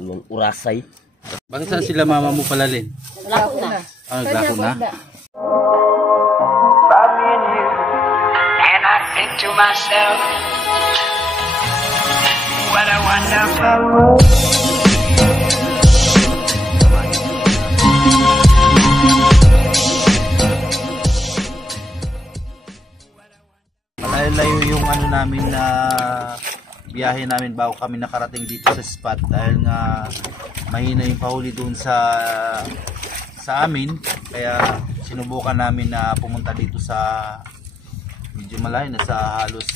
Yung urasay. Bakit saan sila mama mo palalin? Lako na. Ah, naglako na? And I think to myself, what a wonderful world. Malayo yung ano namin na biyahe namin bago kami nakarating dito sa spot dahil nga mahina yung pahuli doon sa amin, kaya sinubukan namin na pumunta dito sa medyo malayo na sa halos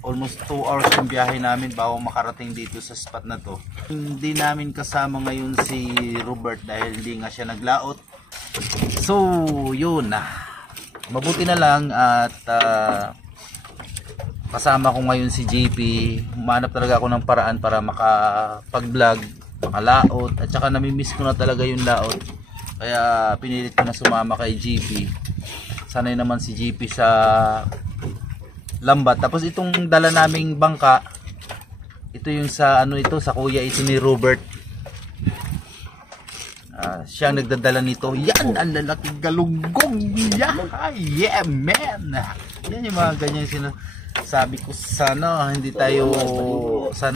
almost 2 hours yung biyahe namin bago makarating dito sa spot na to. Hindi namin kasama ngayon si Robert dahil hindi nga siya naglaot, so yun na, mabuti na lang at kasama ko ngayon si JP. Humanap talaga ako ng paraan para makapag-vlog, makalaot, at saka namimiss ko na talaga yung laot, kaya pinilit ko na sumama kay JP. Sanay naman si JP sa lambat. Tapos itong dala naming bangka, ito yung sa ano, ito sa kuya ito ni Robert. Siya ang nagdadala nito. Yan ang lalaking galunggong. Yeah man. Yan yung mga ganyan sabi ko, sana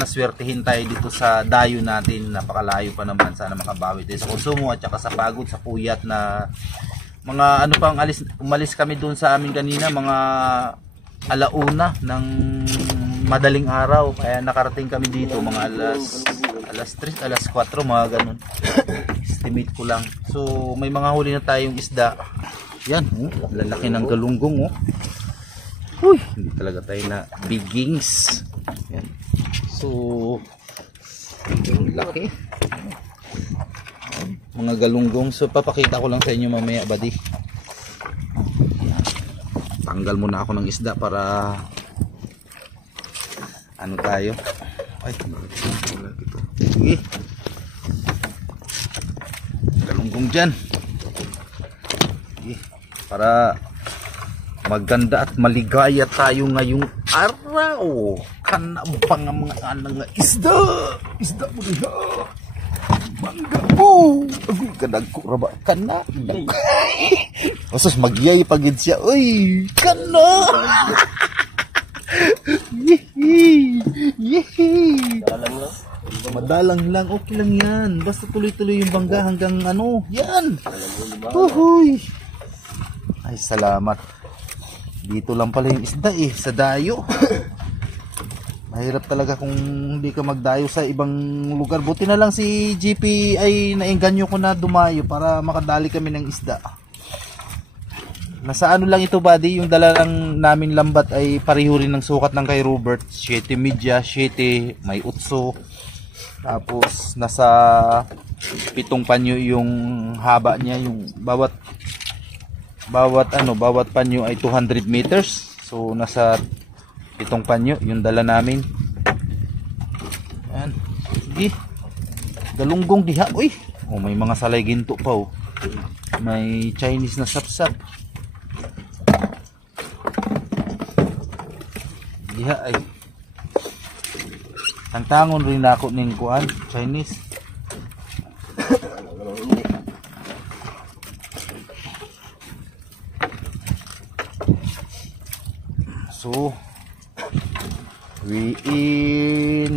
swertihin tayo dito sa dayo natin. Napakalayo pa naman, sana makabawi tayo sa konsumo at saka sa pagod, sa puyat na mga ano pang umalis kami doon sa amin kanina, mga alauna ng madaling araw, kaya nakarating kami dito mga alas 3, alas 4, mga ganun. Estimate ko lang. So may mga huli na tayong isda. Yan, lalaki ng galunggong. Uy, hindi talaga tayo na bigings. Yan. So laki mga galunggong. So papakita ko lang sa inyo mamaya, buddy. Tanggal muna ako ng isda para ano tayo. Ay, sige, galunggong dyan. Sige, para maganda at maligaya tayo ngayong araw. Kanabang ang mga anang isda. Isda mo diha. Mangga po. Agay, kanag ko raba. Kana. Masos magyay pagid siya. Uy, kana. Yehe. Madalang lang. Okay lang yan. Basta tuloy-tuloy yung bangga hanggang ano. Yan. Uhuy. Ay, salamat. Dito lang pala yung isda sa dayo. Mahirap talaga kung hindi ka magdayo sa ibang lugar. Buti na lang si GP ay naengganyo ko na dumayo para makadali kami ng isda. Nasa ano lang ito, buddy, yung dala lang namin lambat ay pareho rin ng sukat ng kay Robert. 7 media, 7, may utso. Tapos nasa 7 panyo yung haba niya, yung bawat panyo ay 200 meters. So nasa 7 panyo yung dala namin. Ayan. Sige. Galunggong diha. Uy. Oh, may mga salay ginto pa oh. May Chinese na sapsap. Diha ay. Tangtangon rin ako ning kuan, Chinese. So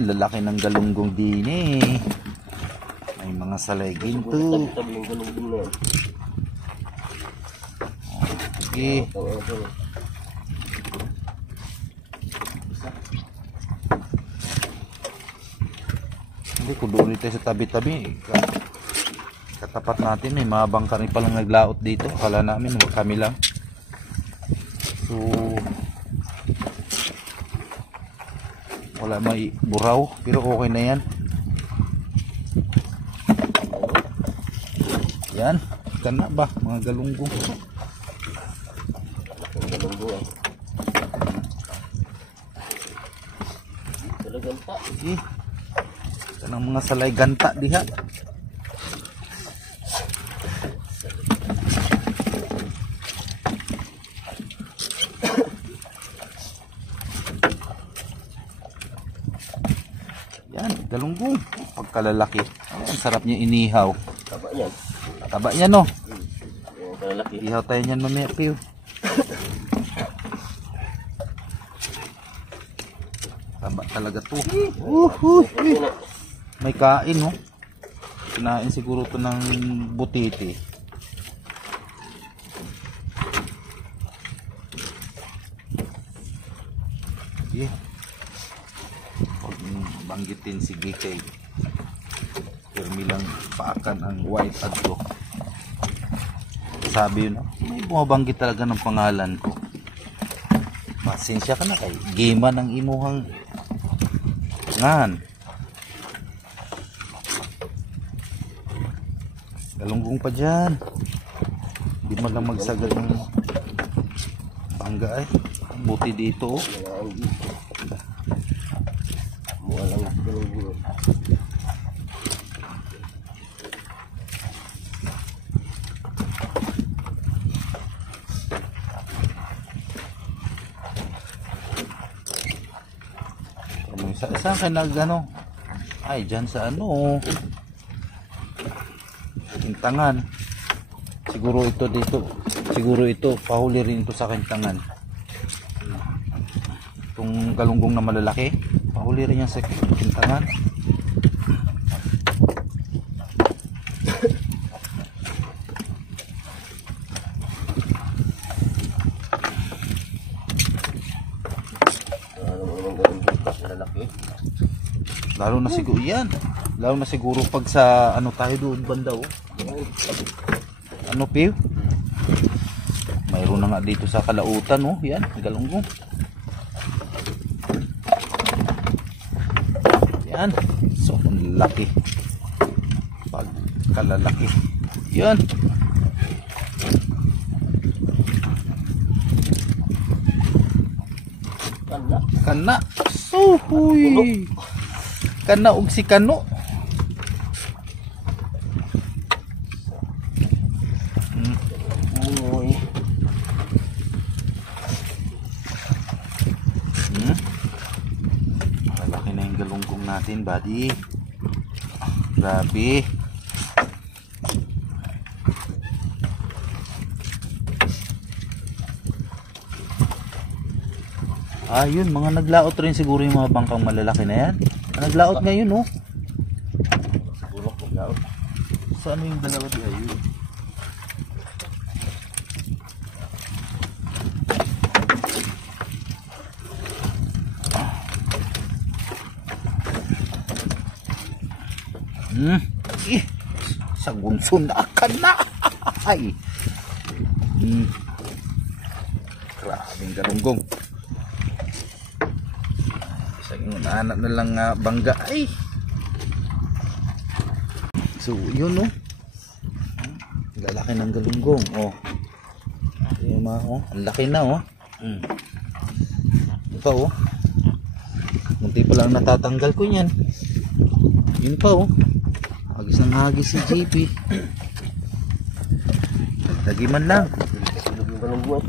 lalaki ng galunggong din may mga salay ginto. Okay. Hindi ko doon tayo sa tabi-tabi. Katapat natin may mga bangka rin palang naglaot dito. Akala namin kami lang. So wala may buraw, pero okay na yan. Yan, kana ba mga galunggong. Sige, kanang mga salay ganta diha. Yan, galunggong. Pagkalalaki. Ang sarap niya inihaw. Taba yan. Taba niya, no? Yung kalalaki. Ihaw tayo niyan mamaya, Piyo. Taba talaga to. May kain, no? Kinain siguro to ng butiti. Sige. Huwag banggitin si GK. Pirmi lang paakan ang white adto. Sabi yun, may bumabanggit talaga ng pangalan ko. Pasensya ka na kay Gima ng imuhang ngan. Galunggong pa dyan. Hindi mo lang magsagad ng bangga ay. Buti dito. Mukha lang galunggong. Saan ka nag ano? Ay, dyan sa ano. Kintangan. Siguro ito dito. Siguro ito. Pahuli rin ito sa kintangan. Itong galunggong na malalaki. Pahuli rin yan sa kintangan. Lalo na siguro yan. Lalo na siguro pag sa ano tayo doon banda oh. Ano Piw? Mayroon na nga dito sa Kalautan oh. Yan, galunggong. Yan. So, ang laki. Pag kalalaki. Yan. Kana. So, huy. Kana og si kano. Malaki na yung galunggong natin, buddy. Grabe. Yun, mga naglaot rin siguro yung mga bangkang malalaki na yan. Naglaot ngayon, oh. Siguro naglaot. Saan yung dalawa di ayun? Sa gunsun na akan na. Ay. Grabing galunggong. Anak na lang bangga ay. So yun no. Lalaki ng galunggong oh. Yung oh, ang laki na oh. Ito pa oh. Munti pa lang natatanggal ko niyan. Yun pa oh. Hagis ng hagis si JP. Lagi man lang. Bilog yung galunggong.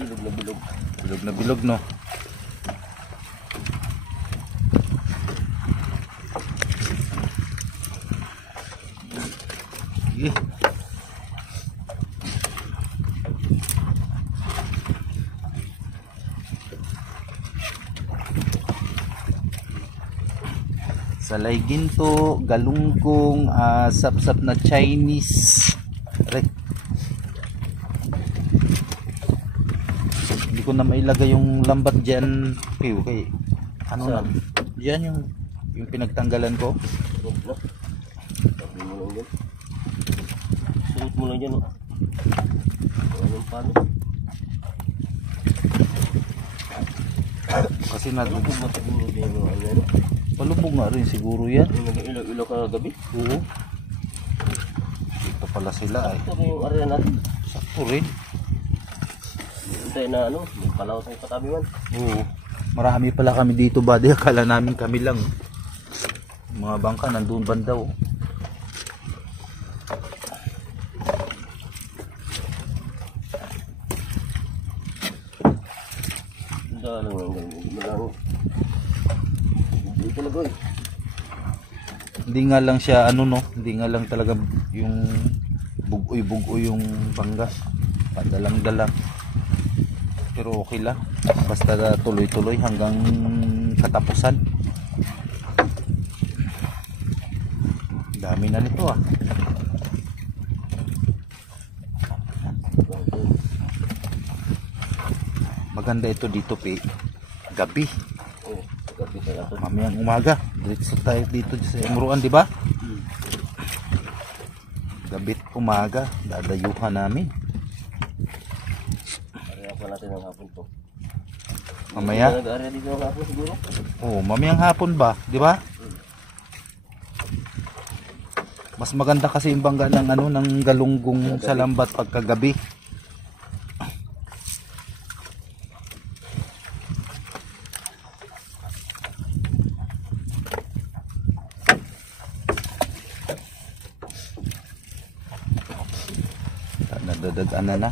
Bilog na bilog. Bilog na bilog no. Salay ginto, galunggong, sapsap na Chinese. Hindi ko na mailagay yung lambat dyan. Okay. Ano na? Diyan yung pinagtanggalan ko. Sabi mo lang yan. Sulit mo lang yan oh. Anong paano? Kasi Palubog na siguro din yung ano. palubog nga rin siguro yan. Yung nag-ilaw-ilaw ka gabi. Oo. Dito pala sila ay. Ito rin yung area natin. Sakto rin. Hintay na ano, may palaw tayong katabi man. Oo. Marami pala kami dito, buddy. Akala namin kami lang. Mga bangka nandun banda oh. Hindi lang ang ganun. Hindi mo lang Hindi talaga eh. Hindi nga lang siya ano no, hindi nga lang talaga yung bugoy-bugoy yung banggas. Padalang-dalang. Pero okay lang. Basta tuloy-tuloy hanggang katapusan. Dami na nito ah. Maganda ito dito gabi. Oo, gabi talaga. Mamayang umaga. Diretso tayo dito sa Umuruan, di ba? Gabit umaga, dadayuhan namin. Area pa natin ang hapon to. Mamaya? Nag-area dito ang hapon siguro? Oo, mamayang hapon ba? Di ba? Mas maganda kasi yung bangga ng ano ng galunggong sa lambat pagkagabi. Nadadagan na.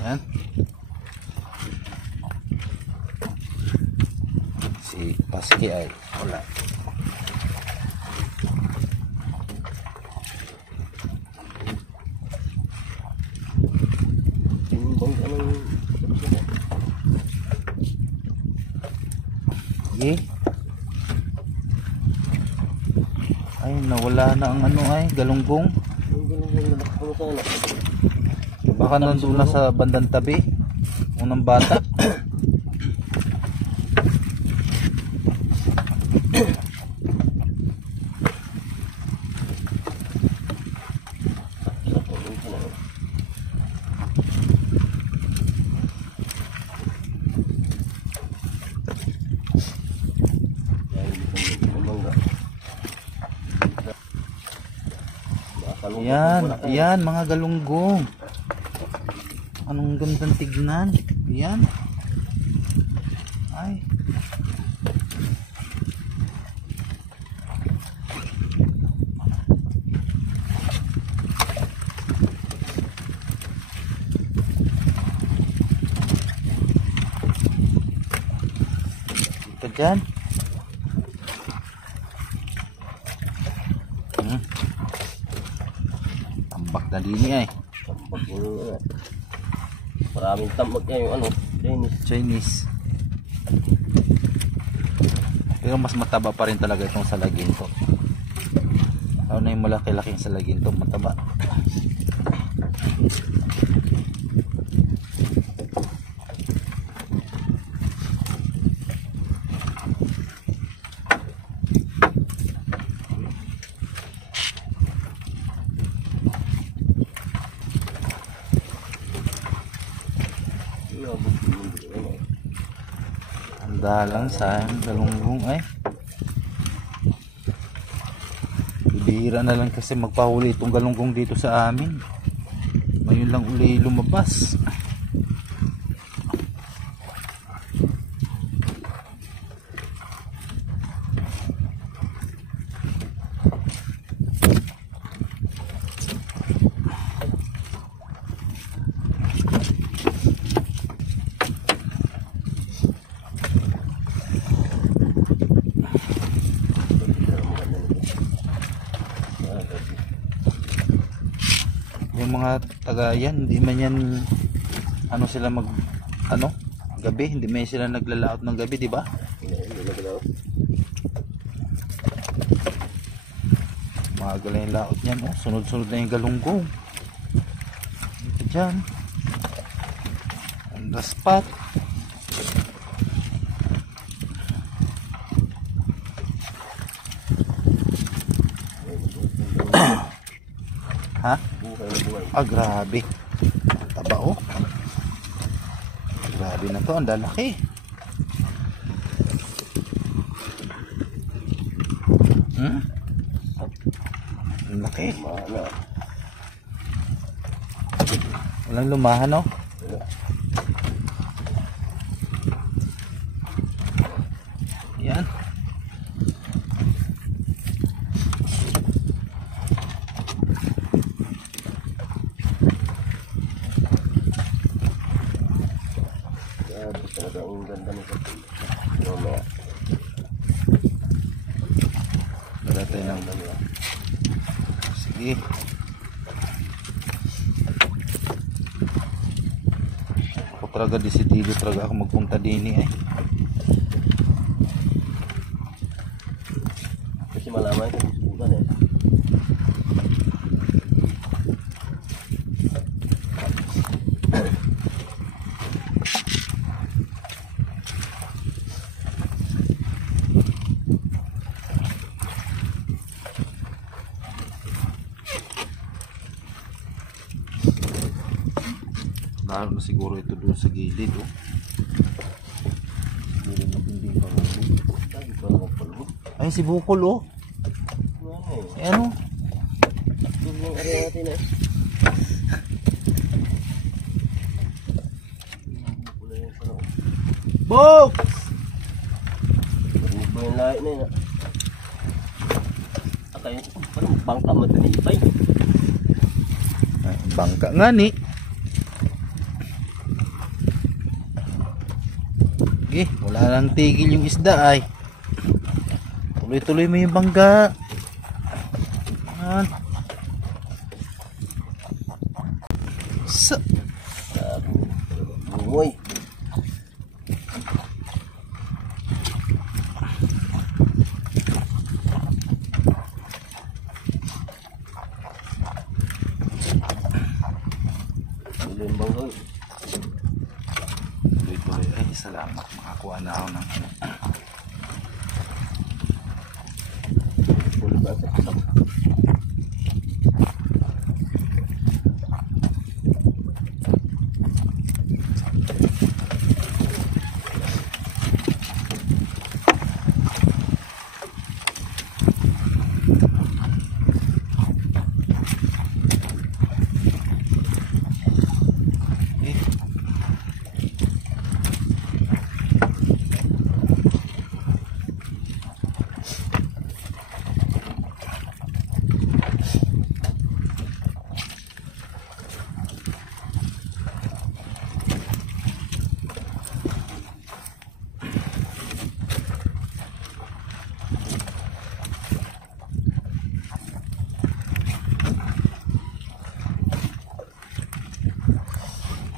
Yan. Si Paski ay wala. Timbang ka ng... Okay. Ay, nawala na ang ano ay, galunggong. Yung ganun yung nalakpulo sa anak. Baka nandun na sa bandang tabi. Unang bata. Yan, mga galunggong. Anong gandang tignan. Yan. Ay. Ito dyan. Tambak na din ay. Tambak yung maraming tambak yan yung ano, Chinese. Pero mas mataba pa rin talaga itong salagin to. Ano na yung malaki-laking salagin to, mataba. Dalang sa galunggong ay bihira na lang kasi magpahuli itong galunggong dito sa amin. Ngayon lang uli lumabas. Yung mga taga yan, hindi man yan ano sila mag ano gabi, hindi man sila naglalaot ng gabi, di ba? Maaga lang yung laot niyan, oh. Sunod-sunod na yung galunggong dito dyan on the spot. Ha? Ah, grabe. Taba oh. Grabe na to, ang lalaki. Ang laki. Walang lumahan no? Yan. Grabe talaga ang ganda nito. Mamaya. Wala tayo ng Dalawa. sige. Ako talaga desidido talaga ako magpunta din eh. Kasi malaman ko susubukan eh. Lalo na siguro ito doon sa gilid oh. Gilid na hindi pa Lagi pa naman palubog. ay si Bukol oh. Eh, ano? Yung yung area natin eh. Pula yung pala. Bok! Marinig ba yung lahat na yun ah? At ayun, parang bangka mo ito ni Ipay. Ay, bangka nga ni. Okay, wala lang tigil yung isda ay. Tuloy-tuloy mo yung bangga. Yan. Sa Bumoy. Tuloy yung bangka eh. tuloy-tuloy ay salamat makakuha na ako ng Tuloy ba sa pitak?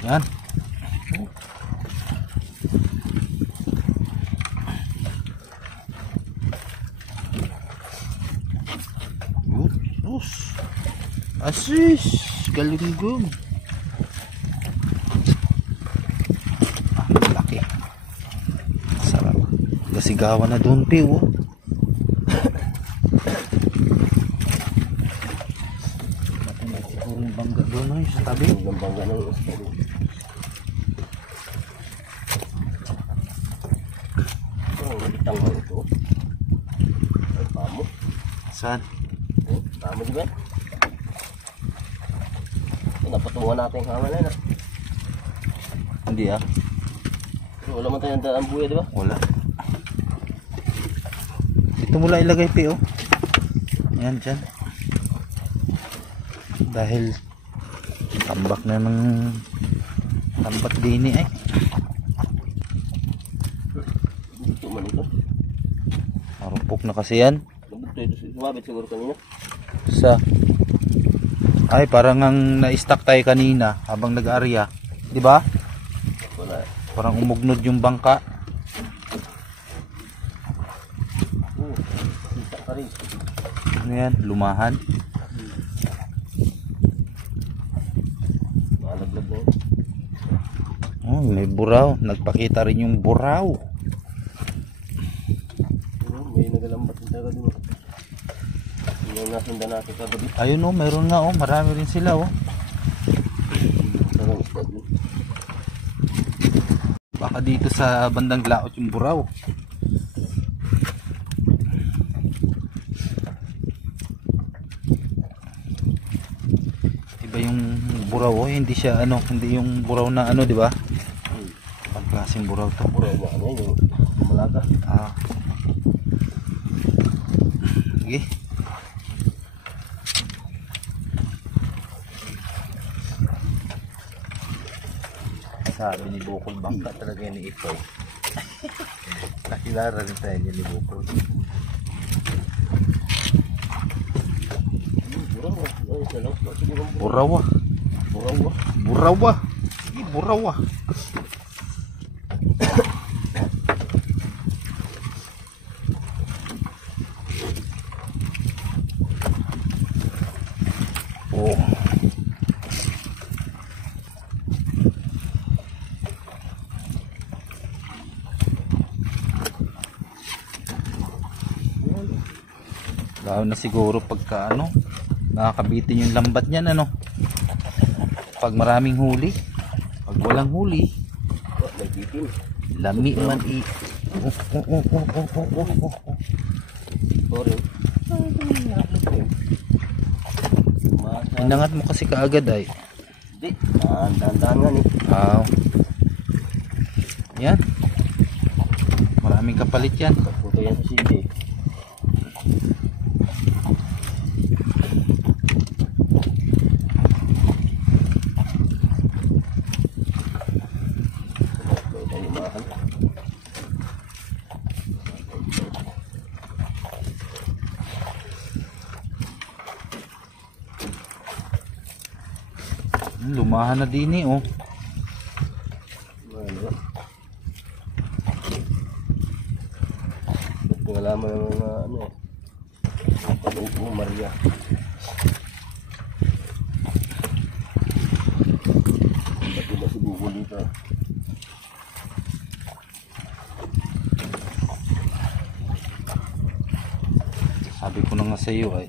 yan. Us. Asis, galinggong. Ah, laki. Sarap. Gasigawan na doon, Piw. Oh. Siguro yung bangga doon ay sa tabi. Yung bangka ng isda rin. Itang mo ito. Ay, pamo. Saan? Pamo di ba? Napatungan natin yung hama na yun ah. Hindi ah. Pero wala man tayong daan buya di ba? Wala. Ito mula ilagay, Piw. Yan, dyan. Dahil tambak na ng tambak dini ay. Dito man ito. Marupok na kasi yan. Nabot ito. Sumabit siguro kanina. Sa ay parang ang na-stack tayo kanina habang nag-arya, 'di ba? Wala. Parang umugnod yung bangka. Kita ka rin. Ano yan? Lumahan. Malaglag na yun. Oh, may buraw. Nagpakita rin yung buraw. May nagalambat din talaga doon. Yung nasundan natin kagabi. Ayun oh, meron nga oh, marami rin sila oh. Sarang isda doon. Baka dito sa bandang laot yung buraw. Iba yung buraw oh, hindi siya ano, hindi yung buraw na ano, di ba? Pagklaseng buraw to. Puro na ano yung malaga. Ah. Sige. sinasabi ni Bukol, bangka talaga yan ni Itoy. Nakilala rin tayo niya ni Bukol. Burawa. Burawa. Burawa. Oh. Lalo na siguro pagka ano, nakakabitin yung lambat niyan ano. Pag maraming huli, pag walang huli, lami man Inangat mo kasi kaagad ay. Hindi, dahan-dahan nga eh. Yan. Maraming kapalit yan. Puto yan sa CD. Lumahan na din eh oh. Wala mo ng mga ano pag-upo Maria. Bakit ba si Bukol dito? Sabi ko na nga sa iyo ay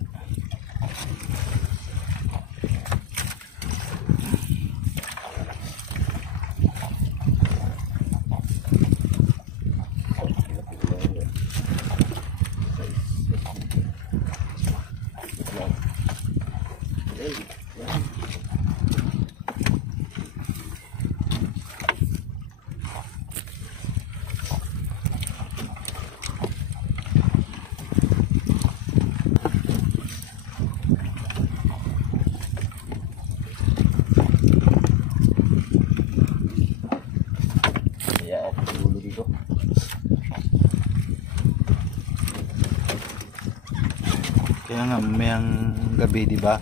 kaya nga mamayang gabi di ba?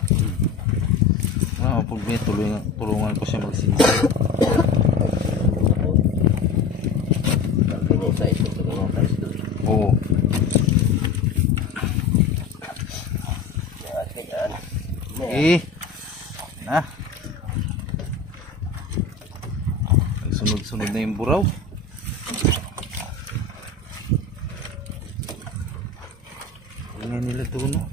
Pag may tulungan ko siya magsinsay. Oo. Na. Sunod-sunod na yung buraw. Ingay nila doon, no?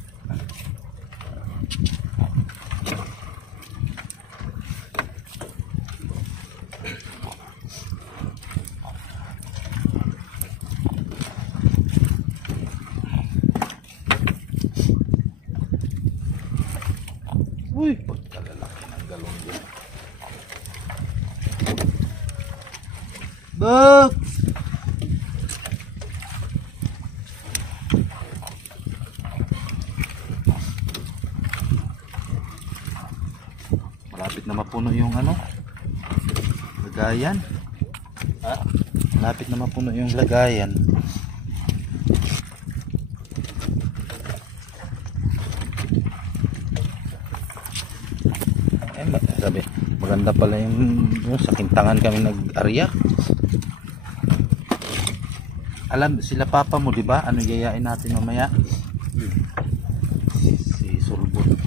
Uy, pagkalalaki ng galong yun. Bugs! Malapit na mapuno yung ano, lagayan. Ha? Malapit na mapuno yung lagayan. Sabi, maganda pala yung sa Kintangan kami nag-arya. Alam sila papa mo, di ba? Ano yayain natin mamaya? Si Sulbon.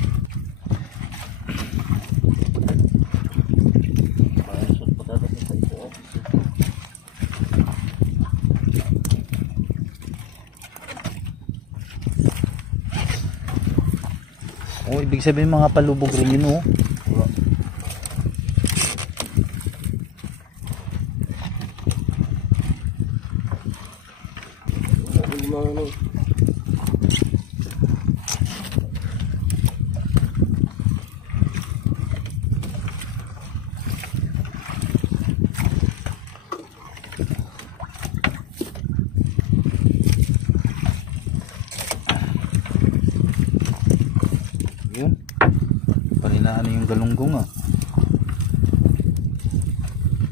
Oh, ibig sabihin mga palubog rin yun, oh. Yun. Paninaan yung galunggong ah.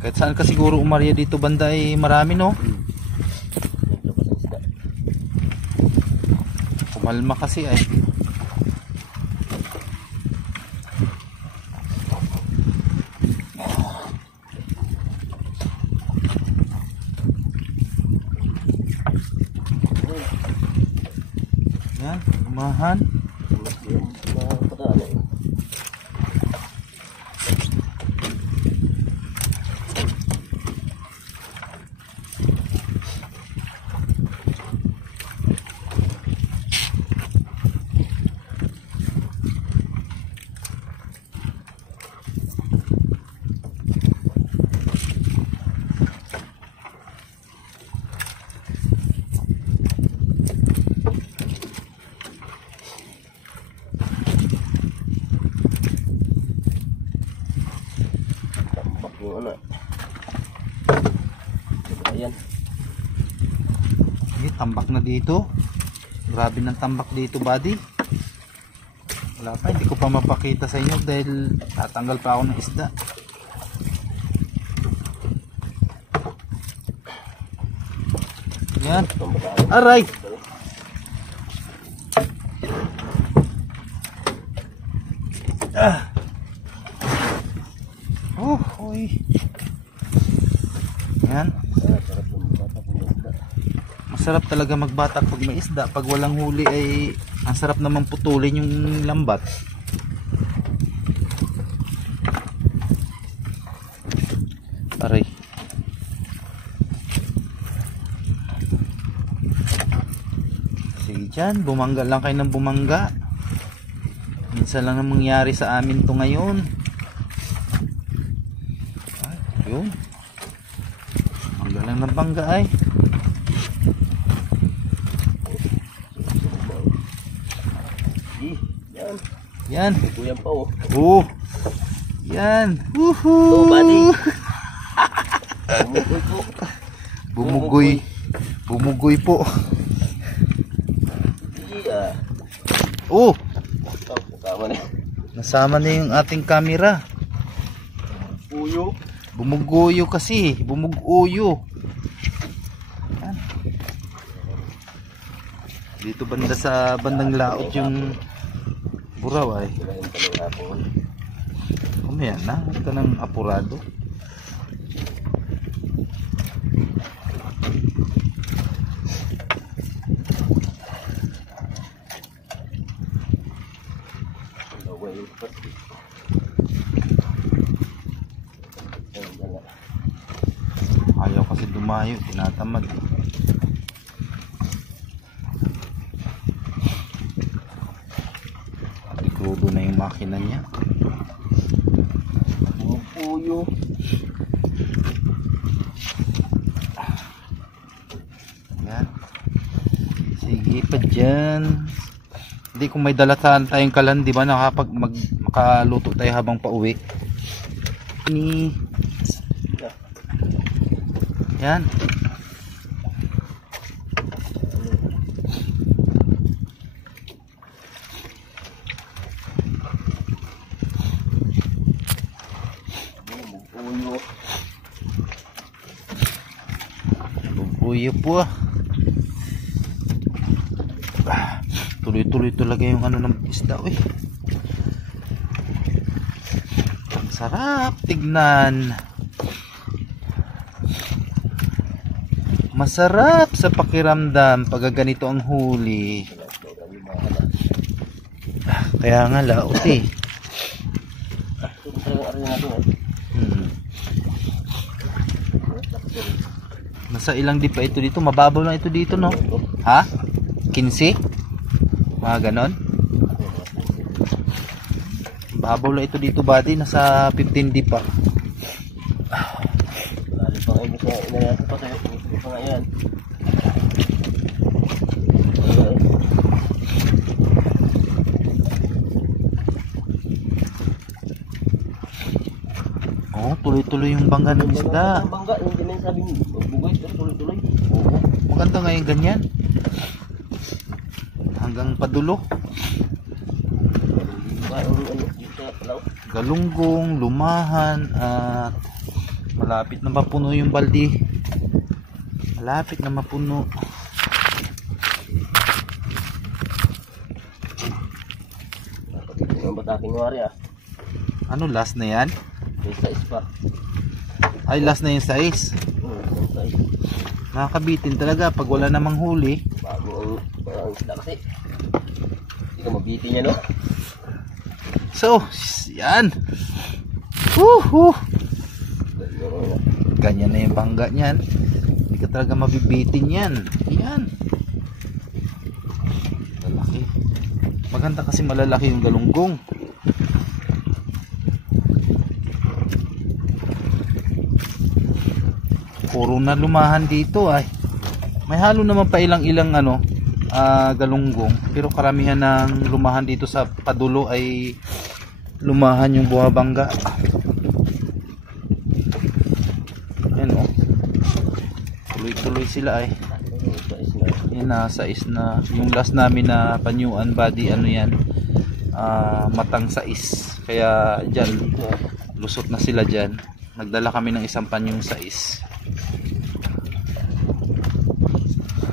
Kahit saan ka siguro umarya dito banda ay marami, no? Naglakas ang isda. Kumalma kasi ay. Yan, umahan. Mas yun, napadaan eh. Tambak yung ano. Ayan. Tambak na dito. Grabe ng tambak dito, buddy. Wala pa, hindi ko pa mapakita sa inyo dahil tatanggal pa ako ng isda. Yan. Aray! Ah. Oh, oy. Yan. Sarap yung batak ng isda. Masarap talaga magbatak pag may isda. Pag walang huli ay ang sarap naman putulin yung lambat. Aray. Sige dyan, bumangga lang kayo ng bumangga. Minsan lang na mangyari sa amin to ngayon. Ay, yun. Bangga lang ng bangga ay. Yan. Yan. Kuya pa oh. Oh. Yan. Woohoo. Oh, buddy. Bumukoy po. Bumugoy. Bumugoy po. Yeah. Oh. Oh, kasama na. Nasama na yung ating camera. Puyo. Bumugoyo kasi. Bumugoyo. Yan. Dito banda sa bandang laot yung buraw ay. Kailangan pa ng hapon. Kumaya na. Huwag ka ng apurado. Laway yung pati. Ayun, dala. Ayaw kasi dumayo. Tinatamad. Krudo na yung makina niya. Puyo. Yan. Sige pa dyan. Hindi kung may dalataan tayong kalan, di ba, makaluto tayo habang pauwi. Ni. Yan. Puyo. Bubuyo po ah. Tuloy-tuloy talaga yung ano ng isda eh. Ang sarap tignan. Masarap sa pakiramdam pag ganito ang huli. Kaya nga laot eh. Ito talagang arin natin eh. Nasa ilang di pa ito dito? Mababaw lang ito dito, no? Ha? 15? Mga ganon? Mababaw lang ito dito, buddy. Nasa 15 di pa. Lalo pang ibig na inayasa pa sa'yo. Hindi pa nga yan. Oh, tuloy-tuloy yung bangga ng isda. Ang bangga, hindi na yung sabing bugoy, pero tuloy-tuloy. Oo, maganda nga yung ganyan. Hanggang padulo. Ano, dito sa Palaw. Galunggong, lumahan, at Malapit na mapuno yung balde. Malapit na mapuno. Yung bataking wari ah. Ano, last na yan? May size pa. Ay, last na yung size. Yung size. Nakakabitin talaga pag wala namang huli. Bago ang isda kasi. Hindi ka mabitin yan no? So, yan. Woohoo! Ganyan na yung bangga niyan. Hindi ka talaga mabibitin yan. Yan. Lalaki. Maganda kasi malalaki yung galunggong. Puro na lumahan dito ay. May halo naman pa ilang-ilang galunggong, pero karamihan ng lumahan dito sa padulo ay lumahan yung bumabangga. Ayan o. Tuloy-tuloy sila ay. Yan na, sais na. Yung last namin na panyuan body, ano yan, matang sais. Kaya dyan, lusot na sila dyan. Nagdala kami ng isang panyong sais.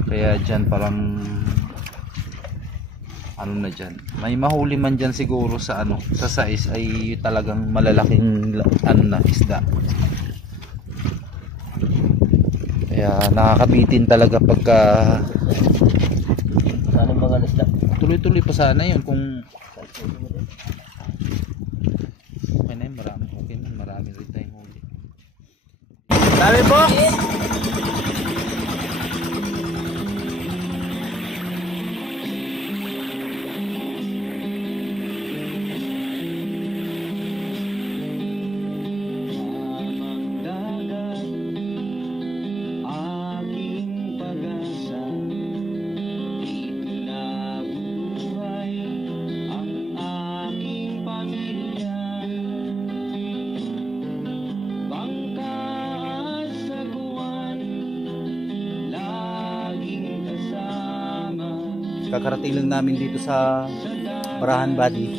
Kaya dyan parang ano na dyan, may mahuli man dyan siguro sa sa sais ay talagang malalaking isda. Kaya nakakabitin talaga pagka Saan ang mga isda? tuloy-tuloy pa sana yun kung okay na yun, marami rin tayong huli. Sabi po! Kakarating lang namin dito sa Barahan Body.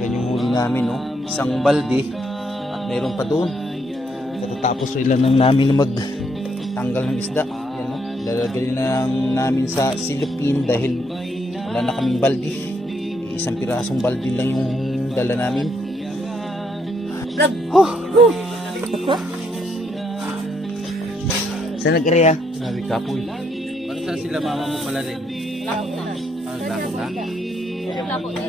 Yan yung huli namin, no? Isang balde at mayroon pa doon. Katatapos sila nang namin magtanggal ng isda. Yan, no? Lalagay lang namin sa silupin dahil wala na kaming balde. Isang pirasong balde lang yung dala namin. Saan nag-area? Sabi kapoy. Bakit saan sila mama mo pala rin? Naglako na?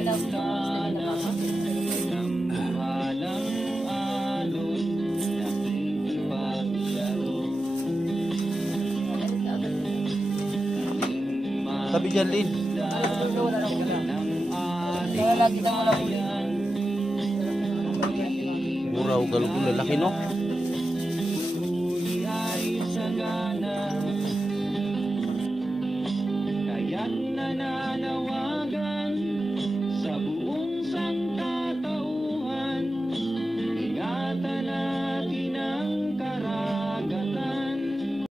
Sabi dyan, Lin. Muraw galugol, lalaki no?